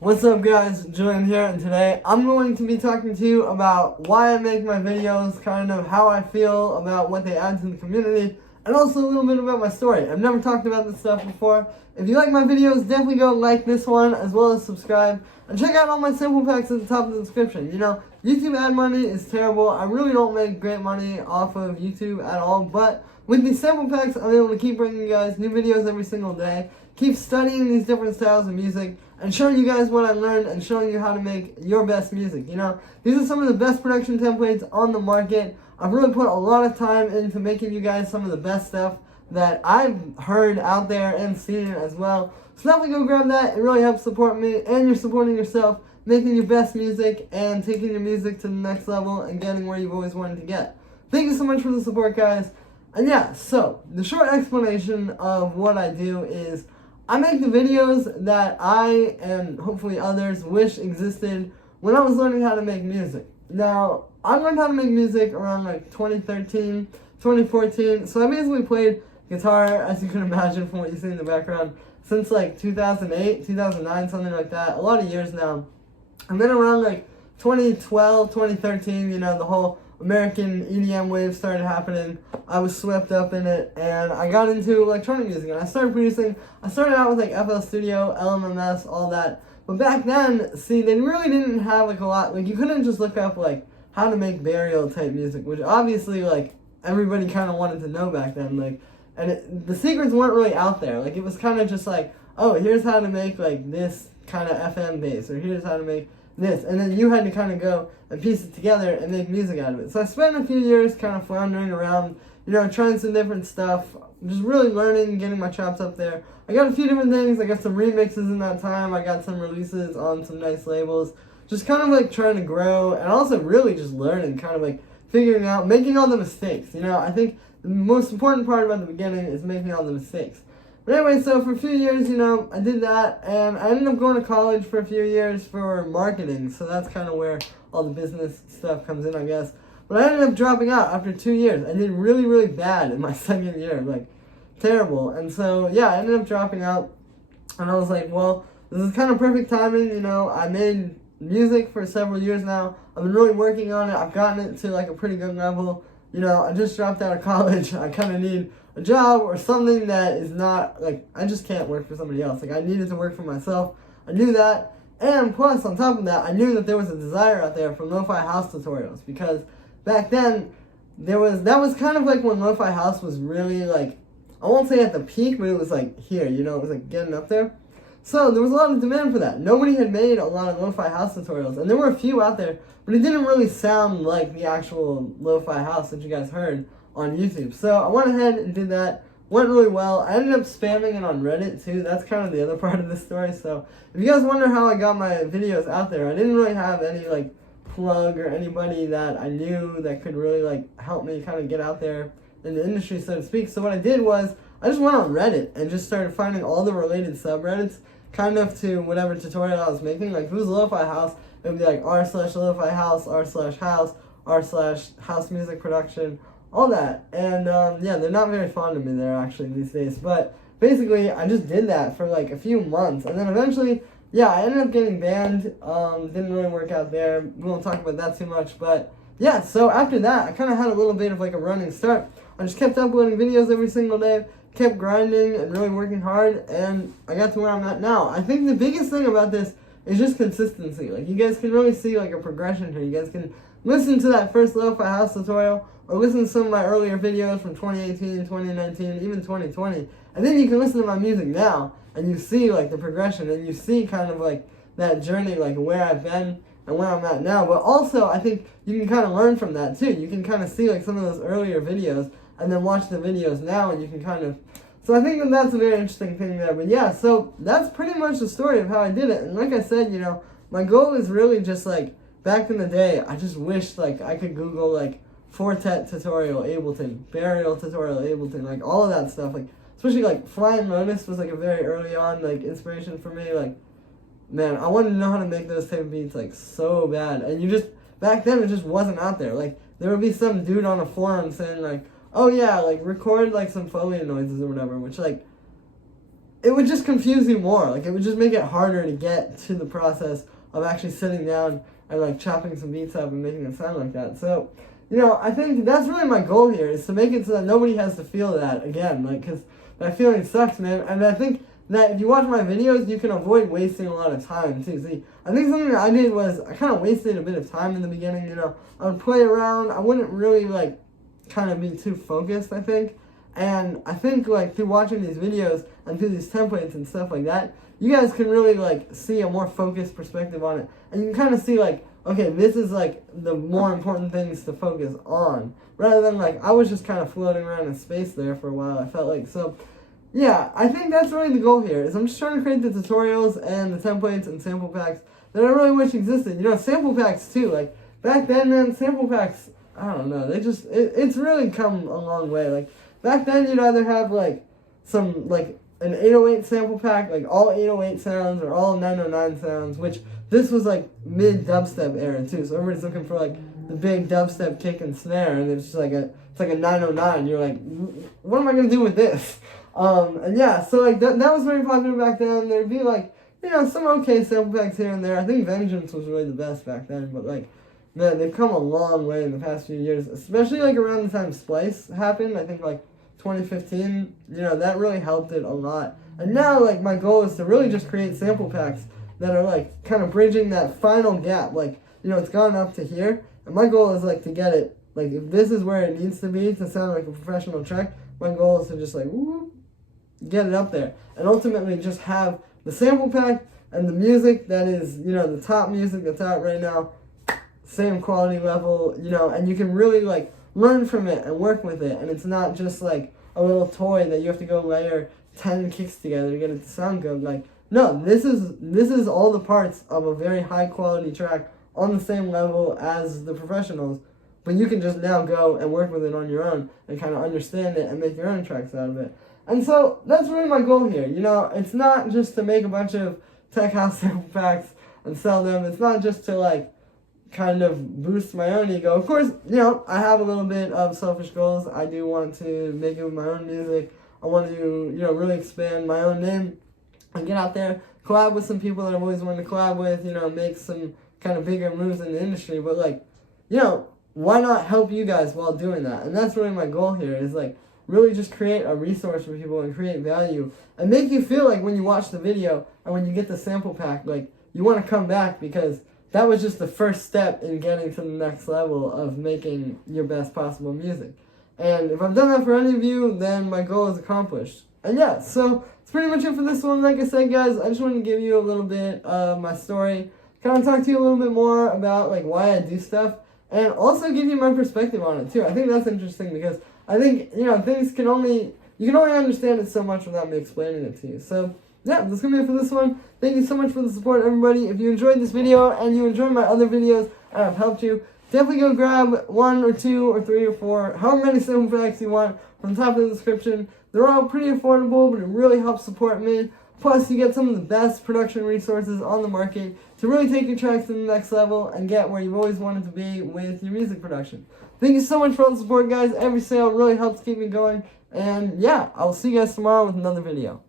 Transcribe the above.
What's up guys, Julian here, and today I'm going to be talking to you about why I make my videos, kind of how I feel about what they add to the community, and also a little bit about my story. I've never talked about this stuff before. If you like my videos, definitely go like this one, as well as subscribe, and check out all my sample packs at the top of the description. You know, YouTube ad money is terrible. I really don't make great money off of YouTube at all, but with these sample packs, I'm able to keep bringing you guys new videos every single day, keep studying these different styles of music, and showing you guys what I learned and showing you how to make your best music. You know, these are some of the best production templates on the market. I've really put a lot of time into making you guys some of the best stuff that I've heard out there and seen as well. So definitely go grab that. It really helps support me, and you're supporting yourself, making your best music and taking your music to the next level and getting where you've always wanted to get. Thank you so much for the support, guys. And yeah, so the short explanation of what I do is I make the videos that I and hopefully others wish existed when I was learning how to make music. Now, I learned how to make music around like 2013, 2014, so I basically played guitar, as you can imagine from what you see in the background, since like 2008, 2009, something like that, a lot of years now. And then around like 2012, 2013, you know, the whole American EDM wave started happening. I was swept up in it, and I got into electronic music, and I started producing. I started out with like FL Studio, LMMS, all that. But back then, see, they really didn't have like a lot, like you couldn't just look up like how to make burial type music, which obviously like everybody kind of wanted to know back then, like, and the secrets weren't really out there. Like it was kind of just like, oh, here's how to make like this kind of FM bass, or here's how to make this, and then you had to kind of go and piece it together and make music out of it. So I spent a few years kind of floundering around, you know, trying some different stuff, just really learning, getting my chops up there. I got a few different things. I got some remixes in that time. I got some releases on some nice labels. Just kind of like trying to grow, and also really just learning, kind of like figuring out, making all the mistakes. You know, I think the most important part about the beginning is making all the mistakes. But anyway, so for a few years, you know, I did that, and I ended up going to college for a few years for marketing, so that's kind of where all the business stuff comes in, I guess. But I ended up dropping out after 2 years. I did really, really bad in my second year, like, terrible. And so, yeah, I ended up dropping out, and I was like, well, this is kind of perfect timing, you know. I made music for several years now. I've been really working on it. I've gotten it to, like, a pretty good level. You know, I just dropped out of college. I kind of need a job or something that is not, like, I just can't work for somebody else. Like, I needed to work for myself. I knew that. And plus, on top of that, I knew that there was a desire out there for lo-fi house tutorials, because back then, that was kind of like when lo-fi house was really, like, I won't say at the peak, but it was, like, here, you know, it was, like, getting up there. So, there was a lot of demand for that. Nobody had made a lot of lo-fi house tutorials, and there were a few out there, but it didn't really sound like the actual lo-fi house that you guys heard on YouTube. So I went ahead and did that. Went really well. I ended up spamming it on Reddit too. That's kind of the other part of the story. So if you guys wonder how I got my videos out there, I didn't really have any like plug or anybody that I knew that could really like help me kind of get out there in the industry, so to speak. So what I did was I just went on Reddit and just started finding all the related subreddits kind of to whatever tutorial I was making. Like if it was a lo-fi house, it would be like r/lo-fi house, r/house, r/house music production, all that. And yeah, they're not very fond of me there actually these days. But basically, I just did that for like a few months, and then eventually, yeah, I ended up getting banned. Didn't really work out there. We won't talk about that too much, but yeah. So after that, I kind of had a little bit of like a running start. I just kept uploading videos every single day, kept grinding and really working hard, and I got to where I'm at now. I think the biggest thing about this is just consistency. Like you guys can really see like a progression here. You guys can listen to that first lo-fi house tutorial, or listen to some of my earlier videos from 2018, 2019, even 2020, and then you can listen to my music now, and you see like the progression, and you see kind of like that journey, like where I've been and where I'm at now. But also, I think you can kind of learn from that too. You can kind of see like some of those earlier videos, and then watch the videos now, and you can kind of, so I think that that's a very interesting thing there. But yeah, so that's pretty much the story of how I did it. And like I said, you know, my goal is really just like, back in the day, I just wished like I could Google like Fortet tutorial Ableton, burial tutorial Ableton, like all of that stuff. Like especially like Flying Lotus was like a very early on like inspiration for me. Like man, I wanted to know how to make those type of beats like so bad. And you just, back then it just wasn't out there. Like there would be some dude on a forum saying like, oh yeah, like record like some Foley noises or whatever, which like it would just confuse you more. Like, it would just make it harder to get to the process of actually sitting down and, like, chopping some beats up and making it sound like that. So, you know, I think that's really my goal here, is to make it so that nobody has to feel that again, like, because that feeling sucks, man. And I think that if you watch my videos, you can avoid wasting a lot of time, too. See, I think something that I did was I kind of wasted a bit of time in the beginning, you know. I would play around. I wouldn't really, like, kind of be too focused, I think. And I think, like, through watching these videos and through these templates and stuff like that, you guys can really, like, see a more focused perspective on it. And you can kind of see, like, okay, this is, like, the more important things to focus on. Rather than, like, I was just kind of floating around in space there for a while, I felt like. So, yeah, I think that's really the goal here, is I'm just trying to create the tutorials and the templates and sample packs that I really wish existed. You know, sample packs, too. Like, back then, man, sample packs, I don't know, they just, it's really come a long way. Like, back then, you'd either have, like, some, like, an 808 sample pack, like, all 808 sounds or all 909 sounds, which this was, like, mid-dubstep era, too. So everybody's looking for, like, the big dubstep kick and snare, and it's just like it's like a 909. You're like, what am I going to do with this? And yeah, so, like, that was very popular back then. There'd be, like, you know, some okay sample packs here and there. I think Vengeance was really the best back then, but, like, man, they've come a long way in the past few years, especially, like, around the time Splice happened. I think, like, 2015, you know, that really helped it a lot. And now, like, my goal is to really just create sample packs that are, like, kind of bridging that final gap. Like, you know, it's gone up to here, and my goal is, like, to get it, like, if this is where it needs to be to sound like a professional track, my goal is to just, like, whoop, get it up there. And ultimately just have the sample pack and the music that is, you know, the top music that's out right now, same quality level, you know, and you can really, like, learn from it and work with it, and it's not just, like, a little toy that you have to go layer 10 kicks together to get it to sound good. Like, no, this is all the parts of a very high quality track on the same level as the professionals, but you can just now go and work with it on your own and kind of understand it and make your own tracks out of it. And so that's really my goal here. You know, it's not just to make a bunch of tech house sample packs and sell them. It's not just to, like, kind of boost my own ego. Of course, you know, I have a little bit of selfish goals. I do want to make it with my own music. I want to, you know, really expand my own name and get out there, collab with some people that I've always wanted to collab with, you know, make some kind of bigger moves in the industry. But, like, you know, why not help you guys while doing that? And that's really my goal here, is, like, really just create a resource for people and create value and make you feel like when you watch the video and when you get the sample pack, like, you want to come back, because that was just the first step in getting to the next level of making your best possible music. And if I've done that for any of you, then my goal is accomplished. And yeah, so that's pretty much it for this one. Like I said, guys, I just wanted to give you a little bit of my story, kind of talk to you a little bit more about, like, why I do stuff, and also give you my perspective on it too. I think that's interesting, because I think, you know, you can only understand it so much without me explaining it to you. So yeah, that's going to be it for this one. Thank you so much for the support, everybody. If you enjoyed this video and you enjoyed my other videos and I've helped you, definitely go grab 1 or 2 or 3 or 4, however many sample packs you want from the top of the description. They're all pretty affordable, but it really helps support me. Plus, you get some of the best production resources on the market to really take your tracks to the next level and get where you've always wanted to be with your music production. Thank you so much for all the support, guys. Every sale really helps keep me going. And yeah, I'll see you guys tomorrow with another video.